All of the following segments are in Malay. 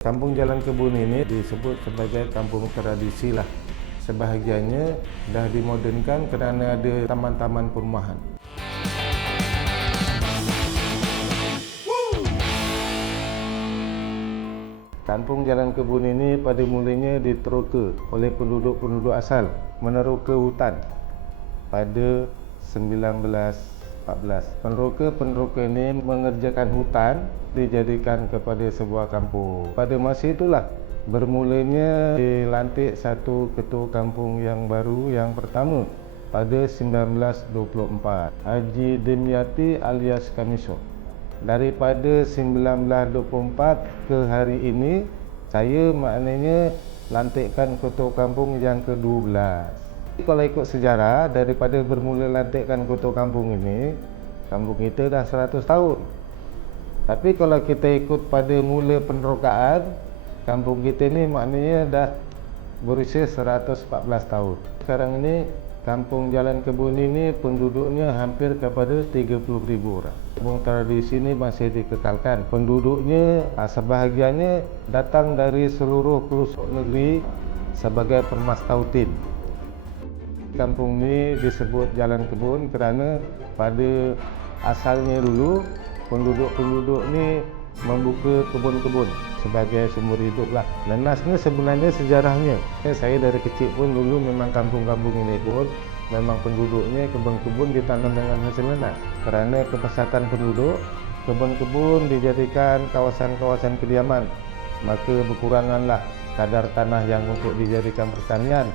Kampung Jalan Kebun ini disebut sebagai kampung tradisi lah. Sebahagiannya dah dimodernkan kerana ada taman-taman perumahan. Kampung Jalan Kebun ini pada mulanya diteroka oleh penduduk-penduduk asal meneroka hutan pada 1914. Peneroka-peneroka ini mengerjakan hutan dijadikan kepada sebuah kampung. Pada masa itulah bermulanya dilantik satu ketua kampung yang baru yang pertama pada 1924 Haji Demyati alias Kamiso daripada 1924 ke hari ini saya maknanya lantikkan ketua kampung yang ke-12 kalau ikut sejarah daripada bermula lantikkan ketua kampung ini kampung kita dah 100 tahun tapi kalau kita ikut pada mula penerokaan kampung kita ni maknanya dah berusia 114 tahun sekarang ini Kampung Jalan Kebun ini penduduknya hampir kepada 30,000 orang. Kampung tradisi ini masih dikekalkan. Penduduknya ah, sebahagiannya datang dari seluruh pelosok negeri sebagai permas tautin. Kampung ini disebut Jalan Kebun kerana pada asalnya dulu penduduk-penduduk ni membuka kebun-kebun sebagai sumber hidup lah. Nenas ni sebenarnya sejarahnya. Eh, saya dari kecil pun dulu memang kampung-kampung ini pun memang penduduknya kebun-kebun ditanam dengan hasil nenas. Kerana kepesatan penduduk, kebun-kebun dijadikan kawasan-kawasan kediaman. Maka berkuranganlah kadar tanah yang untuk dijadikan pertanian.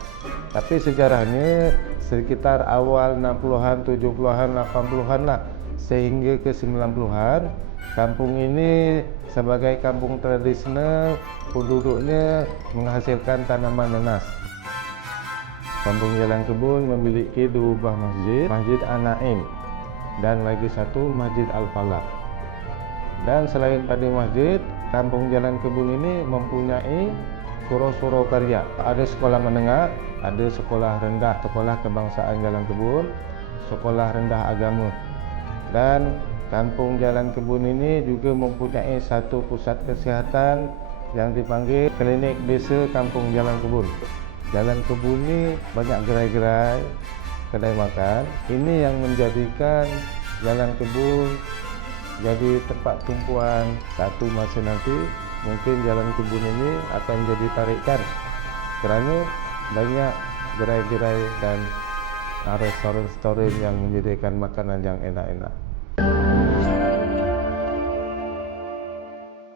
Tapi sejarahnya sekitar awal 60-an, 70-an, 80-an lah. Sehingga ke 90-an kampung ini sebagai kampung tradisional penduduknya menghasilkan tanaman nanas. Kampung Jalan Kebun memiliki dua buah masjid Masjid An-Naim dan lagi satu Masjid Al-Falah dan selain pada masjid Kampung Jalan Kebun ini mempunyai suro-suro karya ada sekolah menengah ada sekolah rendah sekolah kebangsaan Jalan Kebun sekolah rendah agama dan Kampung Jalan Kebun ini juga mempunyai satu pusat kesihatan yang dipanggil Klinik Desa Kampung Jalan Kebun. Jalan Kebun ini banyak gerai-gerai, kedai makan. Ini yang menjadikan Jalan Kebun jadi tempat tumpuan satu masa nanti mungkin Jalan Kebun ini akan jadi tarikan kerana banyak gerai-gerai dan restoran-restoran yang menyediakan makanan yang enak-enak.